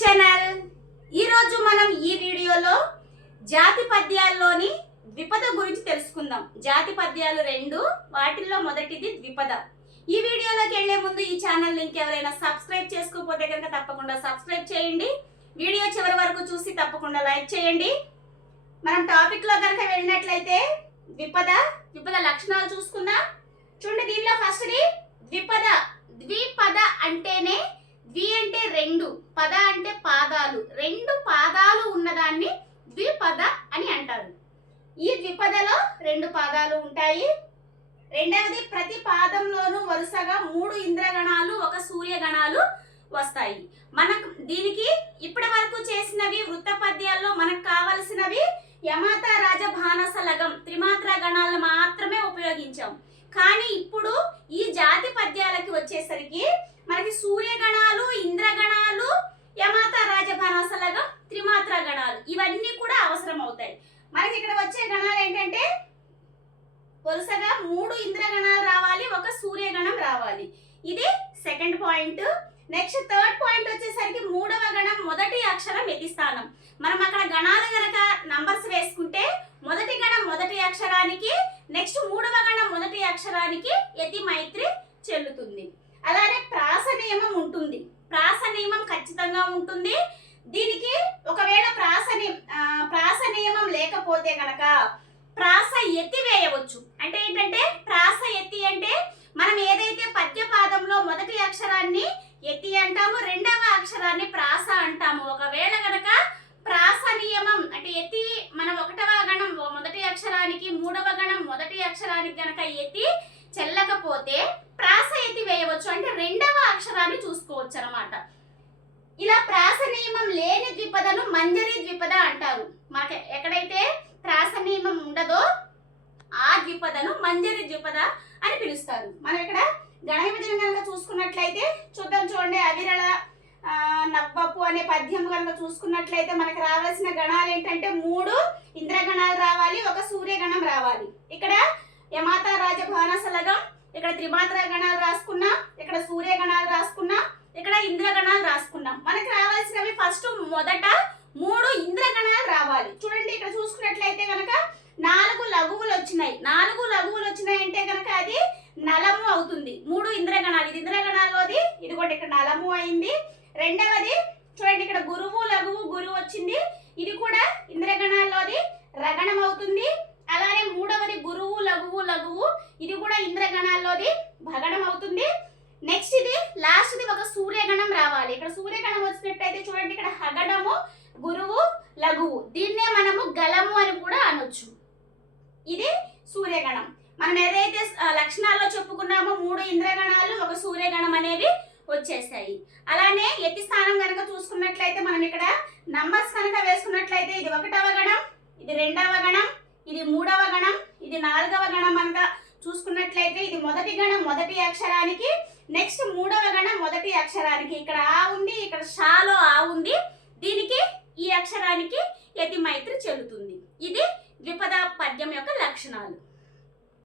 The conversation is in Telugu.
ఛానల్. ఈరోజు మనం ఈ వీడియోలో జాతి పద్యాల్లోని ద్విపద గురించి తెలుసుకుందాం. జాతి పద్యాలు రెండు, వాటిల్లో మొదటిది ద్విపద. ఈ వీడియోలోకి వెళ్లే ముందు ఈ ఛానల్ లింక్ ఎవరైనా సబ్స్క్రైబ్ చేసుకోకపోతే కనుక తప్పకుండా సబ్స్క్రైబ్ చేయండి. వీడియో చివరి వరకు చూసి తప్పకుండా లైక్ చేయండి. మనం టాపిక్ లో కనుక వెళ్ళినట్లయితే ద్విపద లక్షణాలు చూసుకుందాం. చూడండి, దీనిలో ఫస్ట్ది ద్విపద. ద్విపద అంటేనే ద్వి అంటే రెండు, పద అంటే పాదాలు, రెండు పాదాలు ఉన్నదాన్ని ద్విపద అని అంటారు. ఈ ద్విపదలో రెండు పాదాలు ఉంటాయి. రెండవది, ప్రతి పాదంలోనూ వరుసగా 3 ఇంద్రగణాలు 1 సూర్యగణాలు వస్తాయి. మనకు దీనికి ఇప్పటి వరకు చేసినవి వృత్త పద్యాల్లో మనకు కావలసినవి యమాత రాజభానస లగం త్రిమాత్ర గణాలను మాత్రమే ఉపయోగించాం. కానీ ఇప్పుడు ఈ జాతి పద్యాలకి వచ్చేసరికి మనకి సూర్యగణాలు, ఇంద్రగణాలు, యమాత రాజభానస లగం, త్రిమాత్ర గణాలు ఇవన్నీ కూడా అవసరం అవుతాయి. మనకి ఇక్కడ వచ్చే గణాలు ఏంటంటే వరుసగా 3 ఇంద్రగణాలు రావాలి, 1 సూర్యగణం రావాలి. ఇది second point. Next third point వచ్చేసరికి 3వ గణం మొదటి అక్షరం యతి స్థానం. మనం అక్కడ గణాలు గనక నంబర్స్ వేసుకుంటే మొదటి గణం మొదటి అక్షరానికి, నెక్స్ట్ 3వ గణం మొదటి అక్షరానికి యతి మైత్రి చెల్లుతుంది. అలానే ప్రాస నియమం ఉంటుంది. ప్రాస నియమం ఖచ్చితంగా ఉంటుంది. దీనికి ఒకవేళ ప్రాస నియమం లేకపోతే గనక ప్రాస ఎత్తి వేయవచ్చు. అంటే ఏంటంటే ప్రాస ఎత్తి అంటే మనం ఏదైతే పద్యపాదంలో మొదటి అక్షరాన్ని ఎత్తి అంటాము, రెండవ అక్షరాన్ని ప్రాస అంటాము. ఒకవేళ గనక ప్రాస నియమం అంటే ఎత్తి మనం 1వ గణం మొదటి అక్షరానికి, 3వ గణం మొదటి అక్షరానికి గనక ఎత్తి చెల్లకపోతే ప్రాస ఎత్తి వేయవచ్చు. అంటే రెండవ అక్షరాన్ని చూసుకోవచ్చు అన్నమాట. ఇలా ప్రాస నియమం లేని ద్విపదను మంజరి ద్విపద అంటారు. మనకి ఎక్కడైతే ప్రాస నియమం ఉండదో ఆ ద్విపదను మంజరి ద్విపద అని పిలుస్తారు. మనం ఇక్కడ గణ విభజన కనుక చూసుకున్నట్లయితే చూడండి, అవిరళ నవ్వపు అనే పద్యం కనుక చూసుకున్నట్లయితే మనకు రావాల్సిన గణాలు ఏంటంటే 3 ఇంద్రగణాలు రావాలి, 1 సూర్యగణం రావాలి. ఇక్కడ యమాత రాజభానస లగం, ఇక్కడ త్రిమాత్ర గణాలు రాసుకున్నాం, ఇక్కడ సూర్యగణాలు రాసుకున్నాం, ఇక్కడ ఇంద్రగణాలు రాసుకున్నాం. మనకి రావాల్సినవి ఫస్ట్ మొదట 3 ఇంద్రగణాలు రావాలి. చూడండి, ఇక్కడ చూసుకున్నట్లయితే కనుక 4 లఘువులు వచ్చినాయి. 4 లఘువులు వచ్చినాయి అంటే కనుక అది నలము అవుతుంది. 3 ఇంద్రగణాలు, ఇది ఇంద్రగణాల్లోది, ఇది కూడా ఇక్కడ నలము అయింది. రెండవది చూడండి, ఇక్కడ గురువు లఘువు గురువు వచ్చింది, ఇది కూడా ఇంద్రగణాల్లోది రగణం అవుతుంది. అలానే మూడవది గురువు లఘువు లఘువు, ఇది కూడా ఇంద్రగణాల్లోది భగణం అవుతుంది. నెక్స్ట్ ఇది లాస్ట్ది 1 సూర్యగణం రావాలి. ఇక్కడ సూర్యగణం వచ్చినట్టయితే చూడండి, ఇక్కడ హగణము గురువు లఘువు, దీన్నే మనము గలము అని కూడా అనొచ్చు. ఇది సూర్యగణం. మనం ఏదైతే లక్షణాల్లో చెప్పుకున్నామో 3 ఇంద్రగణాలు 1 సూర్యగణం అనేవి వచ్చేసాయి. అలానే యతి స్థానం కనుక చూసుకున్నట్లయితే మనం ఇక్కడ నంబర్స్ కనుక వేసుకున్నట్లయితే ఇది 1వ గణం, ఇది 2వ గణం, ఇది 3వ గణం, ఇది 4వ గణం కనుక చూసుకున్నట్లయితే ఇది మొదటి గణం మొదటి అక్షరానికి, నెక్స్ట్ 3వ గణం మొదటి అక్షరానికి. ఇక్కడ ఆ ఉంది, ఇక్కడ షాలో ఆ ఉంది, దీనికి ఈ అక్షరానికి యతి మైత్రి చెల్లుతుంది. ఇది ద్విపద పద్యం యొక్క లక్షణాలు.